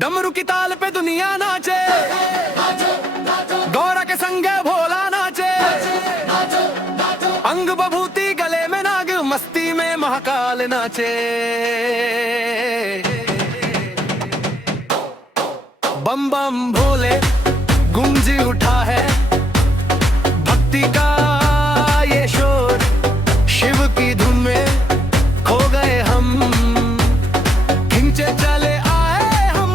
डमरू की ताल पे दुनिया नाचे, गौरा के संगे भोला नाचे, अंग बभूति गले में नाग, मस्ती में महाकाल नाचे। बम बम भोले गूंज उठा है भक्ति का ये शोर, शिव की धुन में खो गए हम, खिंचे चले आए हम।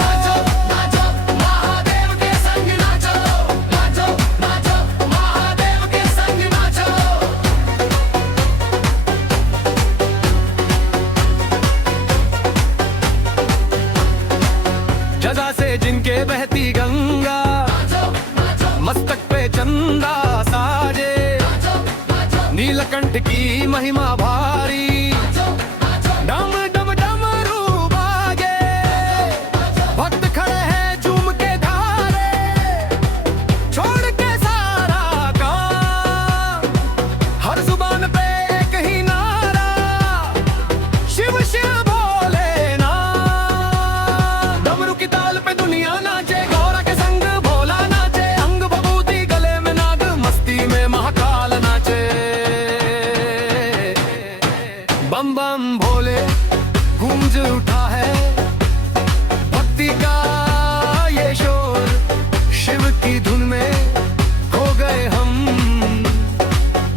नाचो नाचो महादेव के संग नाचो, नाचो नाचो महादेव के संग नाचो। जजा से जिनके बहती गंगा, मस्तक पे चंदा साजे, नीलकंठ की महिमा भारी, डम डम डमरू बाजे, भक्त खड़े हैं झूम के धारे, छोड़ के सारा काम, हर जुबान पे एक ही नारा, शिव शिव भोले नाम। डमरू की ताल पे दुनिया नाचे, गौरा के संग भोला नाचे, अंग बभूति गले में नाग, मस्ती में महाकाल नाचे। बम बम भोले गूंज उठा है भक्ति का ये शोर, शिव की धुन में खो गए हम,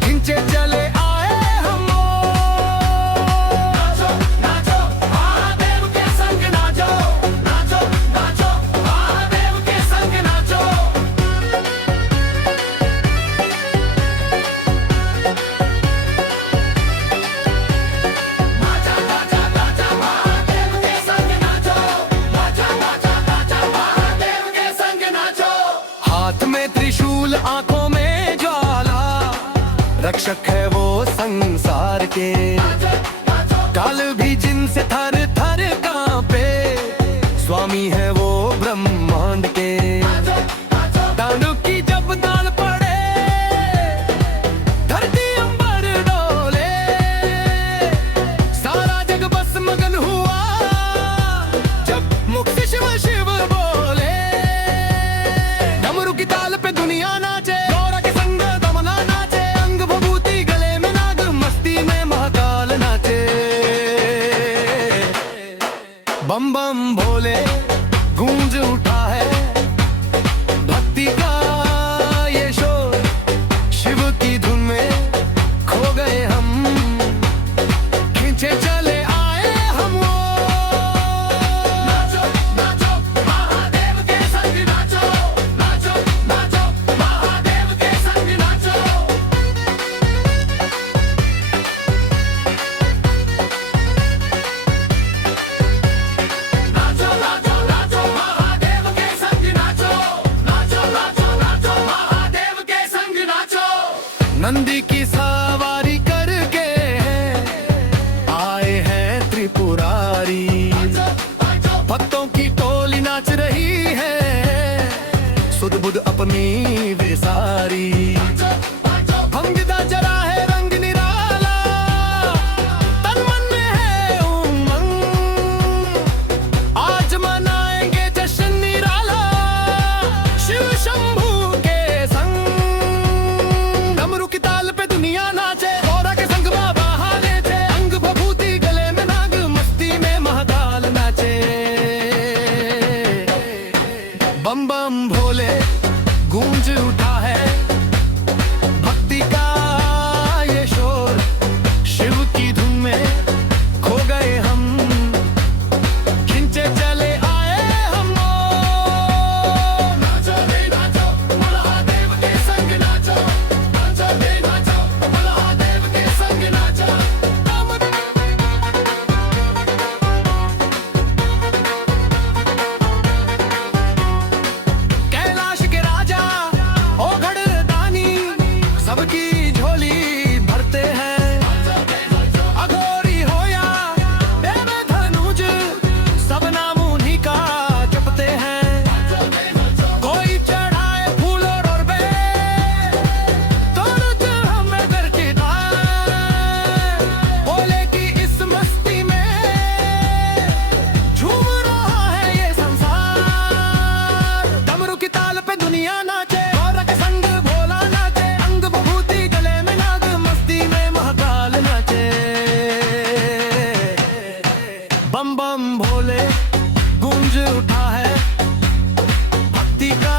खिंचे चले आए हम। नाचो नाचो महादेव के संग नाचो, नाचो नाचो महादेव के संग नाचो। नाचा नाचा नाचा महादेव के संग नाचो, नाचा नाचा नाचा महादेव के संग नाचो। हाथ में त्रिशूल आंखों में ज्वाला, रक्षक है वो संसार के, काल भी जिनसे थर थर कांपे, स्वामी है वो ब्रह्मांड के। दानव की जब दान पड़े, धरती अंबर डोले, सारा जग बस मगन हुआ, जब मुख से शिव शिव बोले। डमरू की ताल पे दुनिया नाचे, गौरा के संग दमना नाचे, अंग बभूति गले में नाग, मस्ती में महाकाल नाचे। बम बम भोले गूंज उठा है भक्ति का ये शोर, शिव की धुन में खो गए हम, खिंचे चले आए हम। नाचो नाचो महादेव के संग नाचो, नाचो नाचो महादेव के संग नाचो। नाचो नाचो नाचो महादेव के संग नाचो, नाचो नाचो नाचो महादेव के संग नाचो। नंदी की सवारी करके आए हैं त्रिपुरारी, भक्तों की टोली नाच रही है, सुध बुध अपनी वे सारी। भंगिदा जरा है रंग निराला, तन मन में है उमंग, आज मनाएंगे जश्न निराला, शिव शंभू के संग। डमरू की ताल पे दुनिया नाचे, गौरा के संग बाबा हाले थे, अंग बभूति गले में नाग, मस्ती में बम बम भोले गूंज उठा है भक्ति का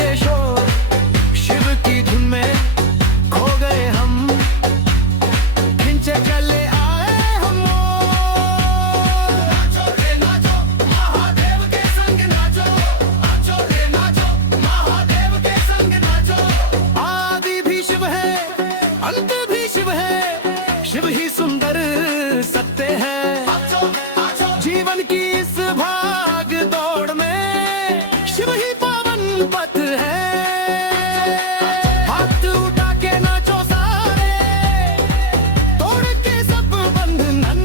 ये शोर, शिव की धुन में खो गए हम, खिंचे चले आए हम। नाचो रे नाचो महादेव के संग नाचो, नाचो रे नाचो महादेव के संग नाचो। आदि भी शिव है अंत भी शिव है, शिव ही सुंदर सत्य है। जीवन की इस भाग दौड़ में शिव ही पावन पथ है। हाथ उठा के नाचो सारे, तोड़ के सब बंधन,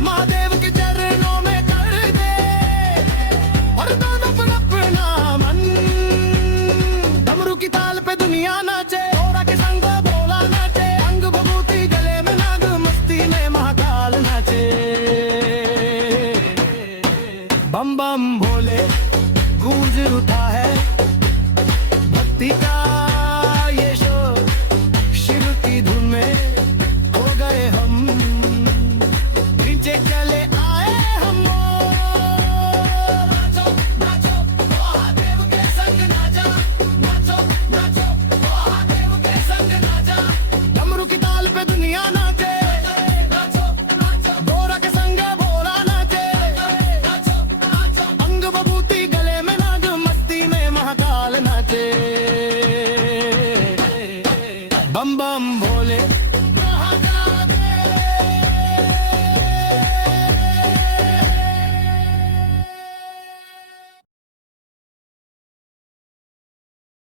महादेव के चरणों में कर दे वरदान अपना अपना मन। डमरू की ताल पे दुनिया नाचे, तोरा के संग भोला नाचे, अंग भभूति गले में नाग, मस्ती में महाकाल नाचे। बम बम भोले गूंज उठा है भक्ति का ये शोर, शिव की धुन में हो गए हम, खिंचे चले